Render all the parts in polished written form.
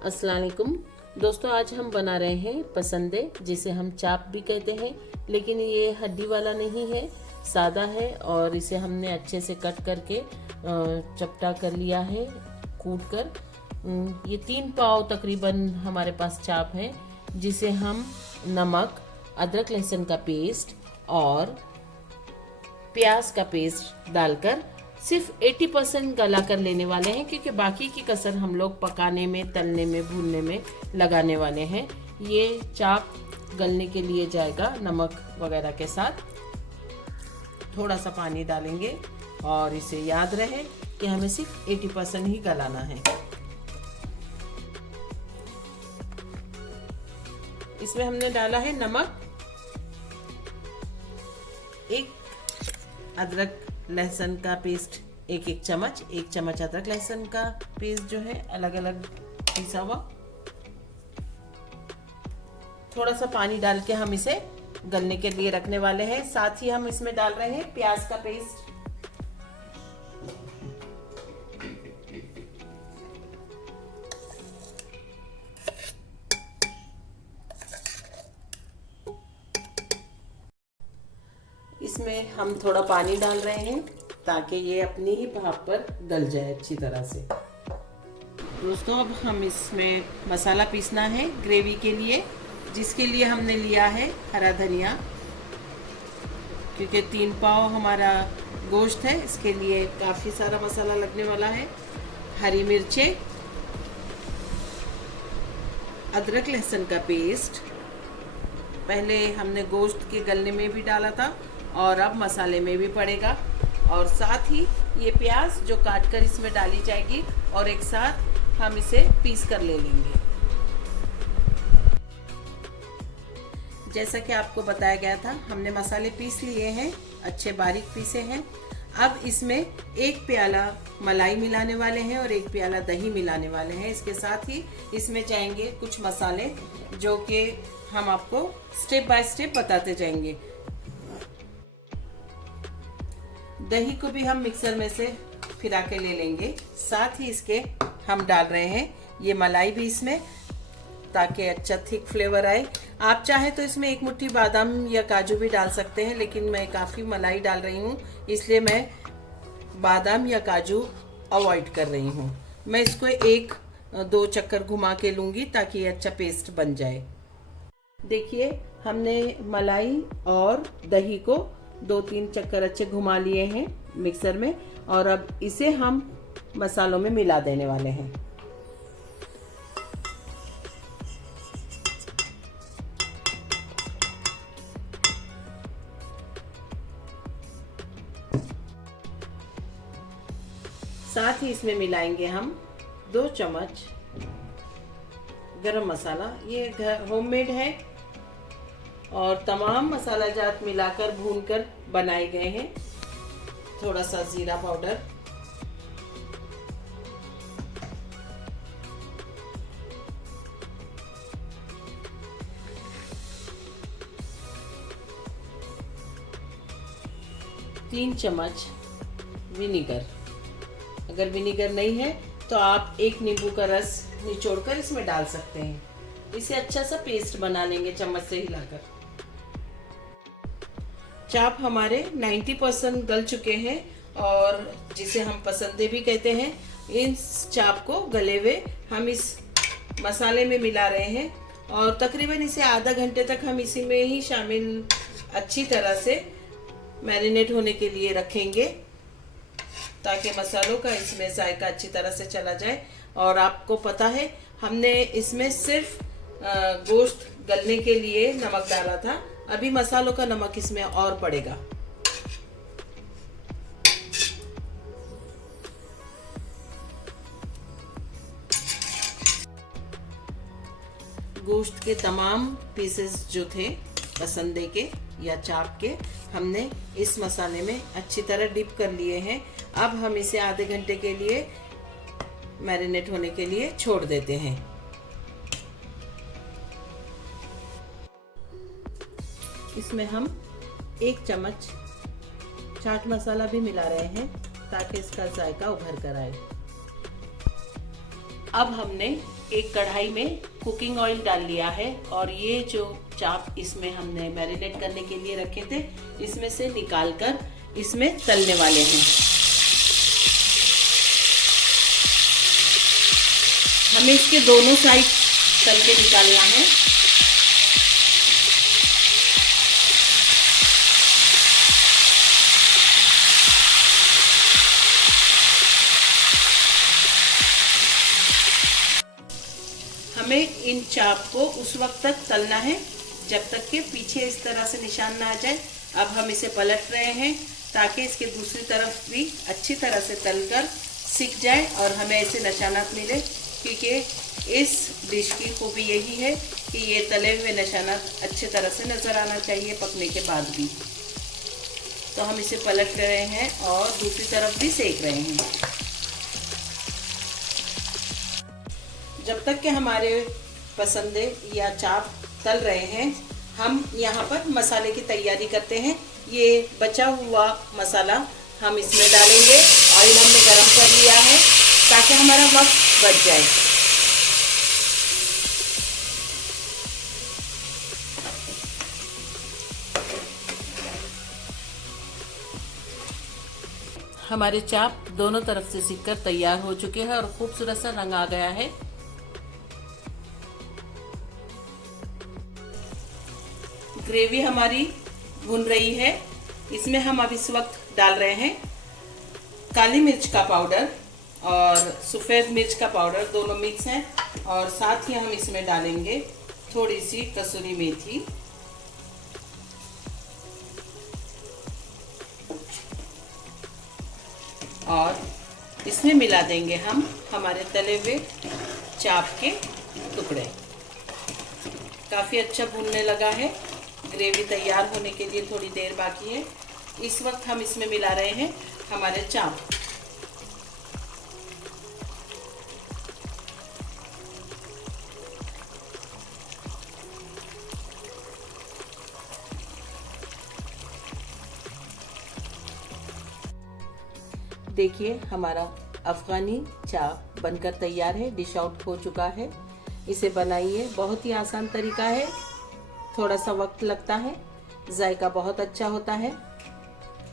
अस्सलाम वालेकुम दोस्तों, आज हम बना रहे हैं पसंदे, जिसे हम चाप भी कहते हैं, लेकिन ये हड्डी वाला नहीं है, सादा है। और इसे हमने अच्छे से कट करके चपटा कर लिया है, कूट कर। ये 3 पाव तकरीबन हमारे पास चाप है, जिसे हम नमक, अदरक लहसुन का पेस्ट और प्याज का पेस्ट डालकर सिर्फ 80% गला कर लेने वाले हैं, क्योंकि बाकी की कसर हम लोग पकाने में, तलने में, भूनने में लगाने वाले हैं। ये चाप गलने के लिए जाएगा नमक वगैरह के साथ। थोड़ा सा पानी डालेंगे और इसे याद रहे कि हमें सिर्फ 80% ही गलाना है। इसमें हमने डाला है नमक, एक अदरक लहसुन का पेस्ट, एक चम्मच, 1 चम्मच अदरक लहसुन का पेस्ट जो है अलग अलग पिसा हुआ। थोड़ा सा पानी डाल के हम इसे गलने के लिए रखने वाले हैं। साथ ही हम इसमें डाल रहे हैं प्याज का पेस्ट। इसमें हम थोड़ा पानी डाल रहे हैं ताकि ये अपनी ही भाप पर गल जाए अच्छी तरह से। दोस्तों, अब हम इसमें मसाला पीसना है ग्रेवी के लिए, जिसके लिए हमने लिया है हरा धनिया, क्योंकि 3 पाव हमारा गोश्त है, इसके लिए काफ़ी सारा मसाला लगने वाला है। हरी मिर्चें, अदरक लहसुन का पेस्ट, पहले हमने गोश्त के गलने में भी डाला था और अब मसाले में भी पड़ेगा। और साथ ही ये प्याज जो काट कर इसमें डाली जाएगी और एक साथ हम इसे पीस कर ले लेंगे। जैसा कि आपको बताया गया था, हमने मसाले पीस लिए हैं, अच्छे बारीक पीसे हैं। अब इसमें 1 प्याला मलाई मिलाने वाले हैं और 1 प्याला दही मिलाने वाले हैं। इसके साथ ही इसमें जाएंगे कुछ मसाले, जो कि हम आपको स्टेप बाय स्टेप बताते जाएंगे। दही को भी हम मिक्सर में से फिरा के ले लेंगे। साथ ही इसके हम डाल रहे हैं ये मलाई भी इसमें, ताकि अच्छा थिक फ्लेवर आए। आप चाहे तो इसमें 1 मुट्ठी बादाम या काजू भी डाल सकते हैं, लेकिन मैं काफ़ी मलाई डाल रही हूँ, इसलिए मैं बादाम या काजू अवॉइड कर रही हूँ। मैं इसको 1-2 चक्कर घुमा के लूँगी ताकि ये अच्छा पेस्ट बन जाए। देखिए, हमने मलाई और दही को 2-3 चक्कर अच्छे घुमा लिए हैं मिक्सर में, और अब इसे हम मसालों में मिला देने वाले हैं। साथ ही इसमें मिलाएंगे हम 2 चम्मच गरम मसाला। ये होममेड है और तमाम मसाला जात मिलाकर भूनकर बनाए गए हैं। थोड़ा सा जीरा पाउडर, तीन चम्मच विनीगर। अगर विनीगर नहीं है तो आप 1 नींबू का रस निचोड़कर इसमें डाल सकते हैं। इसे अच्छा सा पेस्ट बना लेंगे चम्मच से हिलाकर। चाप हमारे 90% गल चुके हैं, और जिसे हम पसंदे भी कहते हैं, इन चाप को गले हुए हम इस मसाले में मिला रहे हैं। और तकरीबन इसे आधा घंटे तक हम इसी में ही शामिल अच्छी तरह से मैरिनेट होने के लिए रखेंगे, ताकि मसालों का इसमें जायका अच्छी तरह से चला जाए। और आपको पता है, हमने इसमें सिर्फ गोश्त गलने के लिए नमक डाला था, अभी मसालों का नमक इसमें और पड़ेगा। गोश्त के तमाम पीसेस जो थे पसंदे के या चाप के, हमने इस मसाले में अच्छी तरह डिप कर लिए हैं। अब हम इसे आधे घंटे के लिए मैरिनेट होने के लिए छोड़ देते हैं। इसमें हम 1 चम्मच चाट मसाला भी मिला रहे हैं, ताकि इसका जायका उभर कर आए। अब हमने एक कढ़ाई में कुकिंग ऑयल डाल लिया है और ये जो चाप इसमें हमने मैरिनेट करने के लिए रखे थे इसमें से निकालकर इसमें तलने वाले हैं। हमें इसके दोनों साइड तल के निकालना है। हमें इन चाप को उस वक्त तक तलना है जब तक कि पीछे इस तरह से निशान ना आ जाए। अब हम इसे पलट रहे हैं ताकि इसके दूसरी तरफ भी अच्छी तरह से तलकर सिक जाए और हमें ऐसे निशानात मिले, क्योंकि इस डिश की खूबी यही है कि ये तले हुए निशानात अच्छी तरह से नज़र आना चाहिए पकने के बाद भी। तो हम इसे पलट रहे हैं और दूसरी तरफ भी सेक रहे हैं जब तक कि हमारे पसंदे या चाप तल रहे हैं। हम यहाँ पर मसाले की तैयारी करते हैं। ये बचा हुआ मसाला हम इसमें डालेंगे। ऑयल हमने गरम कर लिया है ताकि हमारा वक्त बच जाए। हमारे चाप दोनों तरफ से सिककर तैयार हो चुके हैं और खूबसूरत सा रंग आ गया है। ग्रेवी हमारी भुन रही है। इसमें हम अब इस वक्त डाल रहे हैं काली मिर्च का पाउडर और सफ़ेद मिर्च का पाउडर, दोनों मिक्स हैं। और साथ ही हम इसमें डालेंगे थोड़ी सी कसूरी मेथी और इसमें मिला देंगे हम हमारे तले हुए चाप के टुकड़े। काफ़ी अच्छा भुनने लगा है। ग्रेवी तैयार होने के लिए थोड़ी देर बाकी है। इस वक्त हम इसमें मिला रहे हैं हमारे चाप। देखिए हमारा अफ़गानी चाप बनकर तैयार है, डिश आउट हो चुका है। इसे बनाइए, बहुत ही आसान तरीका है, थोड़ा सा वक्त लगता है, जायका बहुत अच्छा होता है।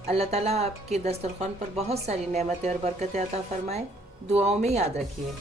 अल्लाह ताला आपके दस्तरखान पर बहुत सारी नेमतें और बरकतें अता फरमाए। दुआओं में याद रखिए।